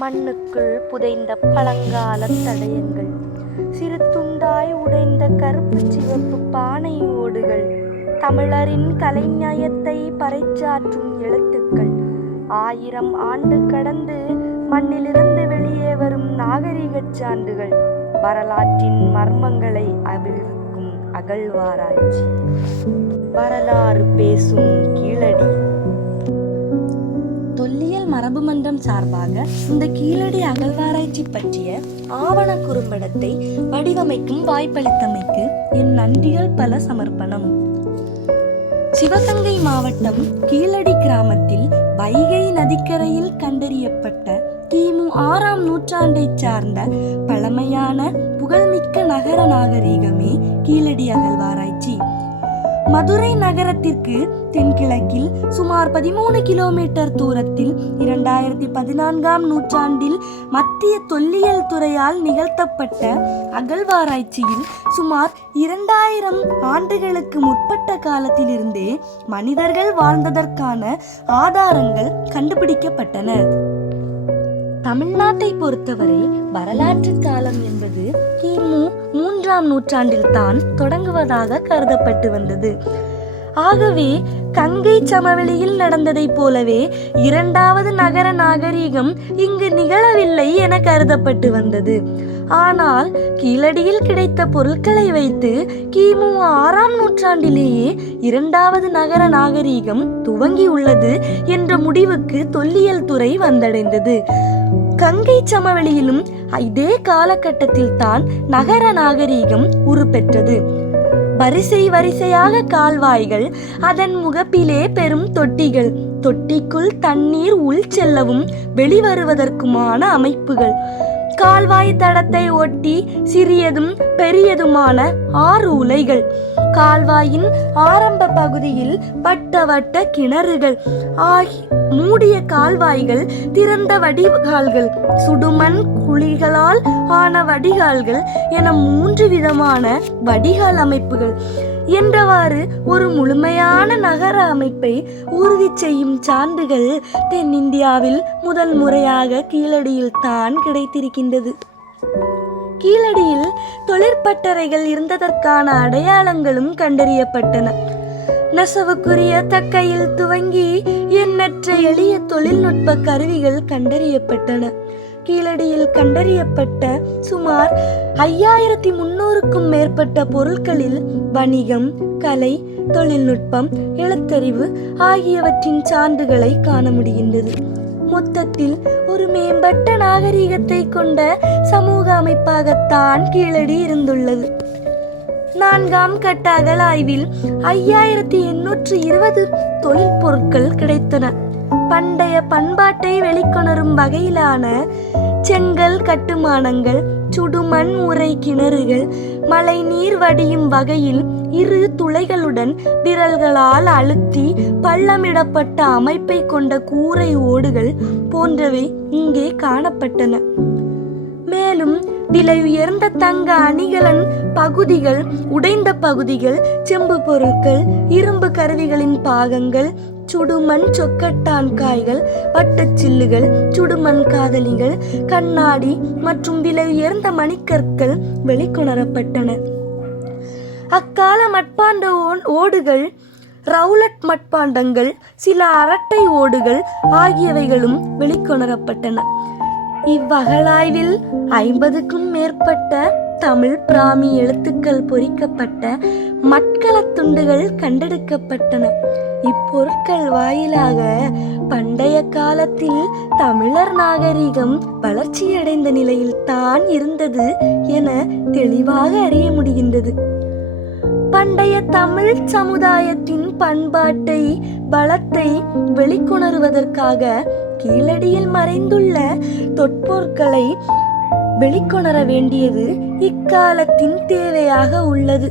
மண்ணுக்குள் புதைந்த பழங்கால தடயங்கள், சிறு துண்டாய் உடைந்த கருப்பு சிவப்பு பானை ஓடுகள், தமிழரின் கலைநயத்தை பறைசாற்றும் எழுத்துக்கள், 1000 ஆண்டு கடந்து மண்ணிலிருந்து வெளியே வரும் நாகரிகச் சான்றுகள், வரலாற்றின் மர்மங்களை அவிழ்க்கும் அகழ்வாராய்ச்சி. வரலாறு பேசும் கீழடி. தொல்லியல் மரபு மன்றம் சார்பாக இந்த கீழடி அகழ்வாராய்ச்சி பற்றிய ஆவண குறும்படத்தை வடிவமைக்கும் வாய்ப்பளித்தமைக்கு என் நன்றிகள் பல சமர்ப்பணம். சிவகங்கை மாவட்டம் கீழடி கிராமத்தில் வைகை நதிக்கரையில் கண்டறியப்பட்ட கிமு 6ஆம் நூற்றாண்டை சார்ந்த பழமையான புகழ்மிக்க நகர நாகரிகமே கீழடி அகழ்வாராய்ச்சி. மதுரை நகரத்திற்கு தென்கிழக்கில் சுமார் 13 கிலோமீட்டர் தூரத்தில் 2014ஆம் நூற்றாண்டில் மத்திய தொல்லியல் துறையால் நிகழ்த்தப்பட்ட அகழ்வாராய்ச்சியில் சுமார் 2000 ஆண்டுகளுக்கு முற்பட்ட காலத்திலிருந்தே மனிதர்கள் வாழ்ந்ததற்கான ஆதாரங்கள் கண்டுபிடிக்கப்பட்டன. தமிழ்நாட்டை பொறுத்தவரை வரலாற்று காலம் என்பது கிமு 3ஆம் நூற்றாண்டில் தான் தொடங்குவதாக கருதப்பட்டு வந்தது. ஆகவே கங்கை சமவெளியில் நடந்ததைப் போலவே 2வது நகர நாகரிகம் இங்கு நிகழவில்லை என கருதப்பட்டு வந்தது. ஆனால் கீழடியில் கிடைத்த பொருட்களை வைத்து கிமு 6ஆம் நூற்றாண்டிலேயே 2வது நகர நாகரிகம் துவங்கியுள்ளது என்ற முடிவுக்கு தொல்லியல் துறை வந்தடைந்தது. கங்கை சமவெளியிலும் இதே காலகட்டத்தில் தான் நகர நாகரிகம் உருப்பெற்றது. வரிசை வரிசையாக கால்வாய்கள், அதன் முகப்பிலே பெரும் தொட்டிகள், தொட்டிக்குள் தண்ணீர் உள் செல்லவும் வெளிவருவதற்குமான அமைப்புகள், கால்வாய் தடத்தை ஒட்டி சிறியதும் பெரியதுமான 6 உலைகள், கால்வாயின் ஆரம்ப பகுதியில் வட்ட கிணறுகள், மூடிய கால்வாய்கள், திறந்த வடிகால்கள், சுடுமண் குழிகளால் ஆன வடிகால்கள் என 3 விதமான வடிகால் அமைப்புகள் என்றவாறு ஒரு முழுமையான நகர அமைப்பை உறுதி செய்யும் சான்றுகள் தென்னிந்தியாவில் முதல் முறையாக கீழடியில் தான் கிடைத்திருக்கின்றது. கீழடியில் தொழிற்பட்டறைகள் இருந்ததற்கான அடையாளங்களும் கண்டறியப்பட்டன. நெசவுக்குரிய தக்கையில் துவங்கி எண்ணற்ற எளிய தொழில்நுட்ப கருவிகள் கண்டறியப்பட்டன. கீழடியில் கண்டறியப்பட்ட சுமார் 5300க்கும் மேற்பட்ட பொருட்களில் வணிகம், கலை, தொழில்நுட்பம், எழுத்தறிவு ஆகியவற்றின் சான்றுகளை காண முடிகின்றது. மொத்தத்தில் ஒரு மேம்பட்ட நாகரிகத்தை கொண்ட சமூக அமைப்பாகத்தான் கீழடி இருந்துள்ளது. 4ஆம் கட்ட அகழாய்வில் 5820 தொழில் பொருட்கள் கிடைத்தன. பண்டைய பண்பாட்டை வெளிக்கொணரும் வகையிலான செங்கல் கட்டுமானங்கள், சுடுமண் உறை கிணறுகள், மழை நீர் வடியும் வகையில் 2 துளைகளுடன் விரல்களால் அழுத்தி பள்ளமிடப்பட்ட அமைப்பை கொண்ட கூரை ஓடுகள் போன்றவை இங்கே காணப்பட்டன. மேலும் விலை உயர்ந்த தங்க அணிகலன் பகுதிகள், உடைந்த பகுதிகள், செம்பு பொருட்கள், இரும்பு கருவிகளின் பாகங்கள், சுடுமண் சொக்கட்டான் காய்கள், வட்டச்சில்லுகள், சுடுமண் காதலிகள், கண்ணாடி மற்றும் விலை உயர்ந்த மணிக்கற்கள் வெளிக்கொணரப்பட்டன. அக்கால மட்பாண்ட ஓடுகள், ரவுலட் மட்பாண்டங்கள், சில அரட்டை ஓடுகள் ஆகியவைகளும் வெளிக்கொணரப்பட்டன. இவ்வகழாய்வில் 50க்கும் மேற்பட்ட தமிழ் பிராமி எழுத்துக்கள் பொறிக்கப்பட்ட மட்கலத் துண்டுகள் கண்டெடுக்கப்பட்டன. இப்பொருட்கள் வாயிலாக பண்டைய காலத்தில் தமிழர் நாகரிகம் வளர்ச்சியடைந்த நிலையில் தான் இருந்தது என தெளிவாக அறிய முடிகின்றது. பண்டைய தமிழ் சமுதாயத்தின் பண்பாட்டை, பலத்தை வெளிக்கொணருவதற்காக கீழடியில் மறைந்துள்ள தொற்பொருட்களை வெளிக்கொணர வேண்டியது இக்காலத்தின் தேவையாக உள்ளது.